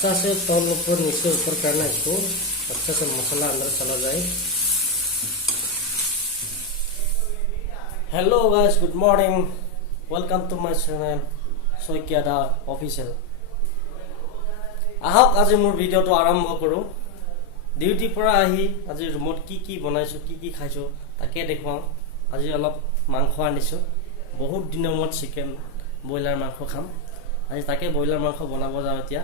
अच्छा से तौल ऊपर नीचे ऊपर करना है इसको। अच्छा से मसाला अंदर चला जाए। Hello guys, good morning, welcome to my channel Saikia দা অফিচিয়েল। আহক আজি মোৰ ভিডিঅ'টো আৰম্ভ কৰোঁ। ডিউটিৰ পৰা আহি আজি ৰুমত কি বনাইছোঁ, কি খাইছোঁ তাকে দেখুৱাওঁ। আজি অলপ মাংস আনিছোঁ, বহুত দিনৰ মূৰত চিকেন ব্ৰইলাৰ মাংস খাম। আজি তাকে ব্ৰইলাৰ মাংস বনাব যাওঁ এতিয়া।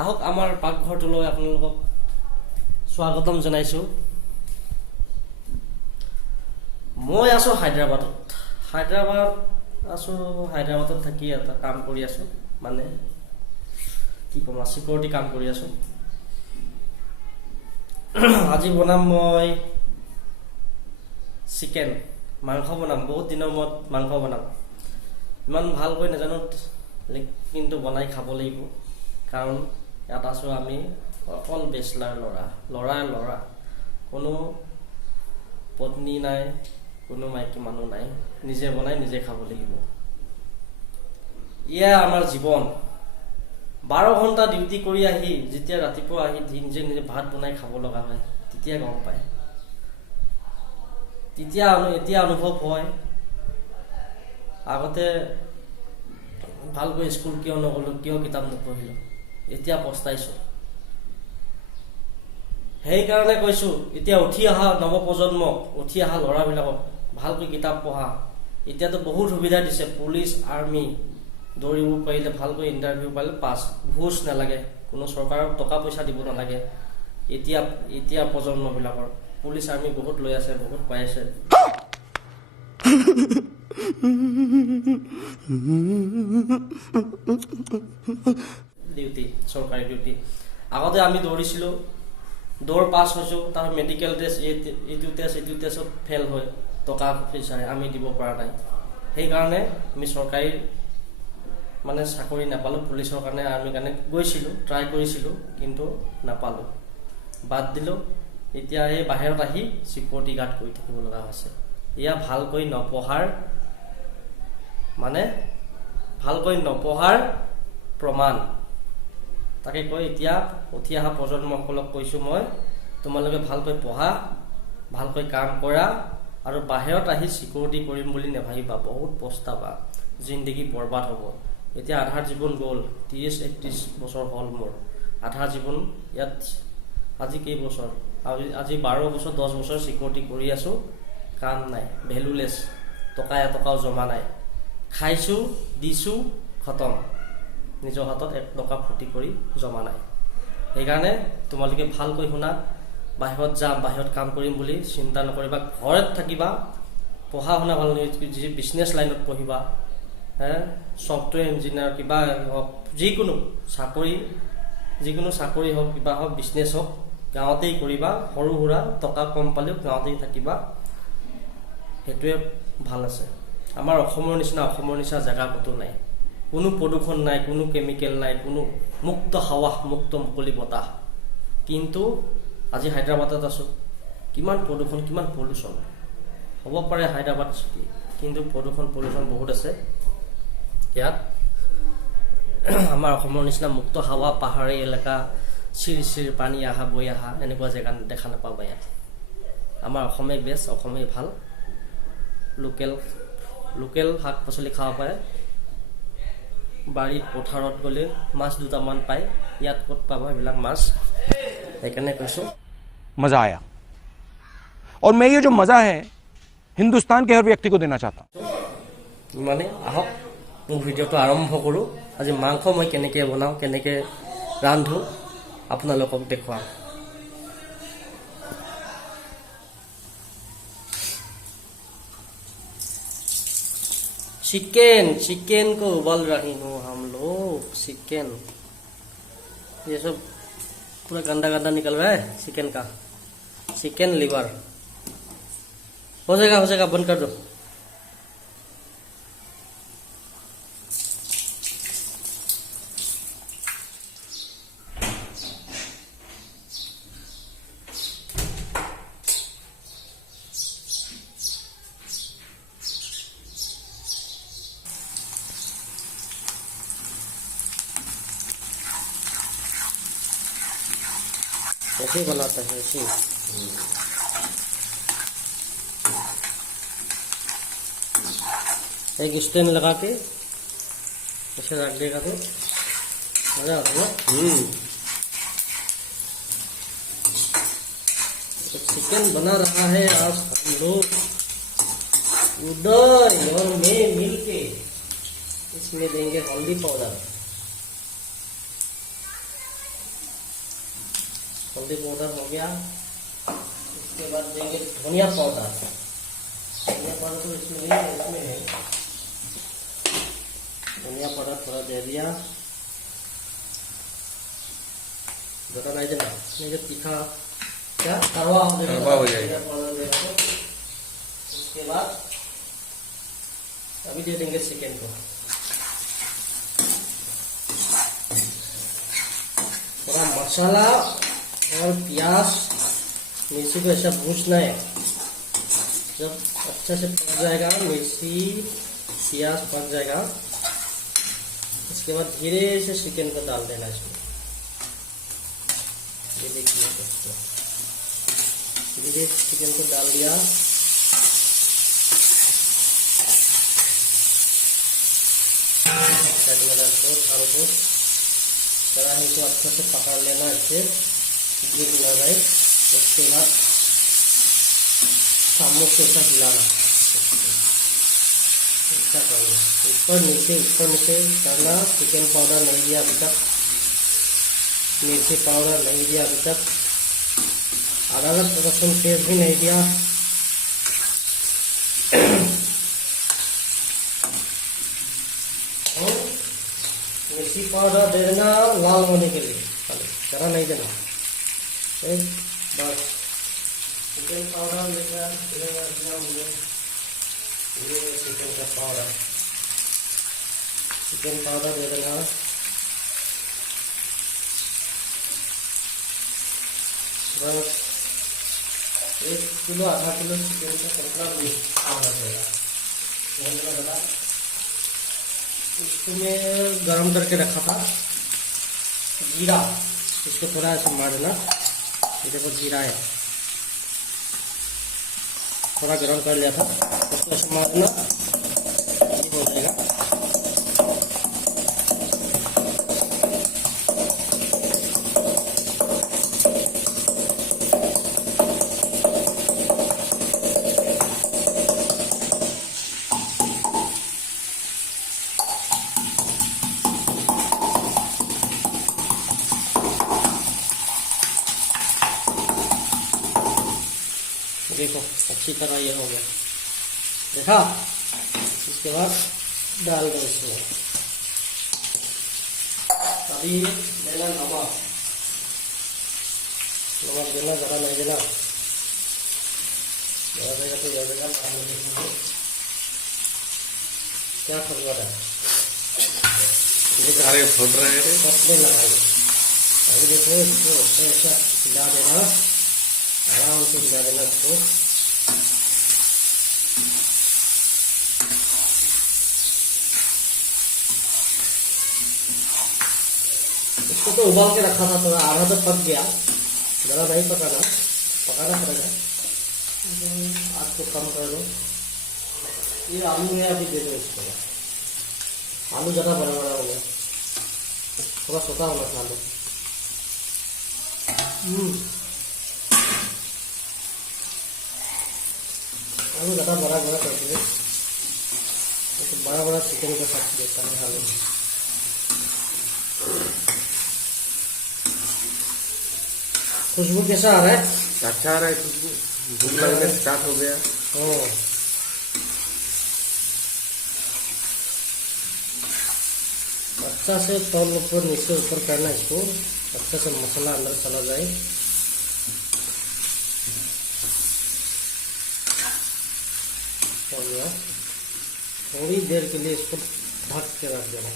আহক আমাৰ পাকঘৰটোলৈ আপোনালোকক স্বাগতম জনাইছোঁ। মই আছোঁ হায়দৰাবাদত থাকি এটা কাম কৰি আছোঁ, মানে কি ক'ম, চিকিউৰিটি কাম কৰি আছোঁ। আজি বনাম মই চিকেন মাংস বনাম, বহুত দিনৰ মূৰত মাংস বনাম। ইমান ভালকৈ নাজানো, কিন্তু বনাই খাব লাগিব। কাৰণ ইয়াত আছোঁ আমি অকল বেচলাৰ ল'ৰা, কোনো পত্নী নাই, কোনো মাইকী মানুহ নাই। নিজে বনাই নিজে খাব লাগিব। এয়া আমাৰ জীৱন। 12 ঘণ্টা ডিউটি কৰি আহি যেতিয়া ৰাতিপুৱা আহি নিজে ভাত বনাই খাব লগা হয়, তেতিয়া গম পায়, এতিয়া অনুভৱ হয়। আগতে ভালকৈ স্কুল কিয় নগ'লোঁ, কিয় কিতাপ নপঢ়িলোঁ, এতিয়া পস্তাইছোঁ। সেইকাৰণে কৈছোঁ, এতিয়া উঠি অহা নৱপ্ৰজন্মক, উঠি অহা ল'ৰাবিলাকক ভালকৈ কিতাপ পঢ়া। এতিয়াতো বহুত সুবিধা দিছে, পুলিচ আৰ্মি দৌৰিব পাৰিলে, ভালকৈ ইণ্টাৰভিউ পাৰিলে পাছ, ঘোচ নালাগে, কোনো চৰকাৰক টকা পইচা দিব নালাগে। এতিয়া প্ৰজন্মবিলাকৰ পুলিচ আৰ্মি বহুত লৈ আছে, বহুত পাই আছে ডিউটি, চৰকাৰী ডিউটি। আগতে আমি দৌৰিছিলোঁ, দৌৰ পাছ হৈছোঁ, তাৰপিছত মেডিকেল টেষ্ট, এইটো টেষ্টত ফেইল হয়, টকা পইচাৰে আমি দিব পৰা নাই। সেইকাৰণে আমি চৰকাৰী মানে চাকৰি নাপালোঁ। পুলিচৰ কাৰণে, আৰ্মিৰ কাৰণে গৈছিলোঁ, ট্ৰাই কৰিছিলোঁ, কিন্তু নাপালোঁ, বাদ দিলোঁ। এতিয়া এই বাহিৰত আহি চিকিউৰিটি গাৰ্ড কৰি থাকিব লগা হৈছে। এয়া ভালকৈ নপঢ়াৰ প্ৰমাণ। তাকে কৈ এতিয়া উঠি অহা প্ৰজন্মসকলক কৈছোঁ মই, তোমালোকে ভালকৈ পঢ়া, ভালকৈ কাম কৰা, আৰু বাহিৰত আহি চিকিউৰিটি কৰিম বুলি নাভাবিবা, বহুত পস্তাবা, জিন্দগী বৰবাদ হ'ব। এতিয়া আধাৰ জীৱন গ'ল, 30-31 বছৰ হ'ল মোৰ আধা জীৱন ইয়াত। আজি কেইবছৰ, আজি 12 বছৰ 10 বছৰ চিকিউৰিটি কৰি আছোঁ, কাম নাই, ভেলুলেছ, টকা এটকাও জমা নাই। খাইছোঁ, দিছোঁ, খতম, নিজৰ হাতত 1 টকা ফুটি কৰি জমা নাই। সেইকাৰণে তোমালোকে ভালকৈ শুনা, বাহিৰত যাম, বাহিৰত কাম কৰিম বুলি চিন্তা নকৰিবা। ঘৰত থাকিবা, পঢ়া শুনা ভাল, বিজনেছ লাইনত পঢ়িবা, ছফ্টৱেৰ ইঞ্জিনিয়াৰ কিবা হওক, যিকোনো চাকৰি হওক, কিবা হওক, বিজনেছ হওক, গাঁৱতেই কৰিবা। সৰু সুৰা টকা কম পালেও গাঁৱতেই থাকিবা, সেইটোৱে ভাল আছে। আমাৰ অসমৰ নিচিনা জেগা ক'তো নাই। কোনো প্ৰদূষণ নাই, কোনো কেমিকেল নাই, কোনো মুক্ত হাৱা, মুক্ত মুকলি বতাহ। কিন্তু আজি হায়দৰাবাদত আছোঁ, কিমান প্ৰদূষণ, কিমান পলিউশ্যন। হ'ব পাৰে হায়দৰাবাদ চিটি, কিন্তু পলিউশ্যন বহুত আছে ইয়াত। আমাৰ অসমৰ নিচিনা মুক্ত হাৱা, পাহাৰী এলেকা, চিৰ পানী বৈ অহা এনেকুৱা জেগা দেখা নাপাবা ইয়াত। আমাৰ অসমেই বেষ্ট, অসমেই ভাল। লোকেল শাক পাচলি খাব পাৰে, বাৰীত পথাৰত গ'লে মাছ দুটামান পায়, ইয়াত ক'ত পাবা এইবিলাক মাছ। সেইকাৰণে কৈছোঁ मजा आया, और मैं ये जो मजा है हिंदुस्तान के हर व्यक्ति को देना चाहता हूँ। মানে আহক মোৰ ভিডিঅ'টো আৰম্ভ কৰোঁ। আজি মাংস মই কেনেকৈ বনাওঁ, কেনেকৈ ৰান্ধো আপোনালোকক দেখুৱাম। चिकन को उबाल रही हूँ हम लोग। चिकन ये सब पूरा गंदा निकल रहा है चिकन का, चिकन लीवर। हो जाएगा, बंद कर दो। ऐसे बनाता है ऐसे। एक स्टैंड लगा के ऐसे रख देगा तो मजा आता है। तो चिकन बना रहा है आज हम लोग उदय और मैं मिलके। इसमें देंगे हल्दी पाउडर, हल्दी पाउडर हो गया। उसके बाद देंगे धनिया पाउडर। धनिया पाउडर तो इसमें नहीं है, इसमें है। धनिया पाउडर थोड़ा दे दिया, ज़्यादा नहीं देना, नहीं तो तीखा क्या कड़वा हो जाएगा। उसके बाद अभी दे देंगे चिकन को। थोड़ा मसाला और प्याज मिर्ची को ऐसा भूनना है। जब अच्छा से पक जाएगा, मिर्ची प्याज पक जाएगा, इसके बाद धीरे से चिकन को डाल देना इसमें। ये देखिए दोस्तों, धीरे से चिकन को डाल दिया। साइड में रख दो, थाल को कढ़ाई को अच्छे से पकड़ लेना, इससे गिर ना जाए। उसके बाद सामने से ऐसा हिलाना, ऐसा करना, ऊपर नीचे करना। चिकन पाउडर नहीं दिया अभी तक, मिर्ची पाउडर नहीं दिया अभी तक, अदरक लहसुन पेस्ट भी नहीं दिया। और मिर्ची पाउडर दे देना लाल होने के लिए, ज़रा नहीं देना। बस चिकन पाउडर लेकर चिकन का पाउडर, चिकन पाउडर दे देना। बस 1 किलो आधा किलो चिकन का कपड़ा भी आना चाहिए। इसको मैं गरम करके रखा था जीरा, इसको थोड़ा ऐसे मार देना। ये देखो जीरा है, थोड़ा गरम कर लिया था, उसको ऐसे मार देना, ये हो जाएगा। देखो अच्छी तरह ये हो गया, देखा। इसके बाद डाल दो इसमें। अभी देना नमक, नमक देना, ज़्यादा नहीं देना, ज़्यादा देगा तो ज़्यादा देगा। क्या खबर है, अरे फट रहे हैं। कपड़े लगाइए। अभी देखो इसको ऐसा हिला देना, आराम से हिला देना इसको। इसको तो उबाल के रखा था, थोड़ा आधा तो पक गया, ज़रा नहीं पकाना पड़ेगा। आग को कम कर दो। ये आलू है, अभी दे दो इसको। आलू ज़्यादा बड़ा बड़ा हो गया, थोड़ा छोटा होना था आलू। आलू ज़्यादा बड़ा बड़ा कर दिए, तो बड़ा बड़ा चिकन के साथ देता है आलू। खुशबू कैसा आ रहा है? अच्छा आ रहा है खुशबू, भूख लगने स्टार्ट हो गया। अच्छा से तौल ऊपर नीचे ऊपर करना, इसको अच्छा से मसाला अंदर चला जाए। हो गया, थोड़ी देर के लिए इसको ढक के रख देना।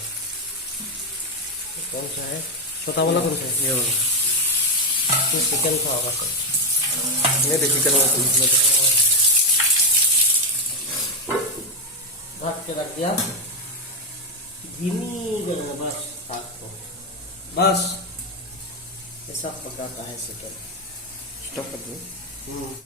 कौन सा है छोटा वाला, कौन सा है? ये वाला चिकन का होगा सर, नहीं तो चिकन वाला ढक के रख दिया। धीमी करना बस आग को, बस ऐसा पकाता है चिकन। स्टॉप कर दो।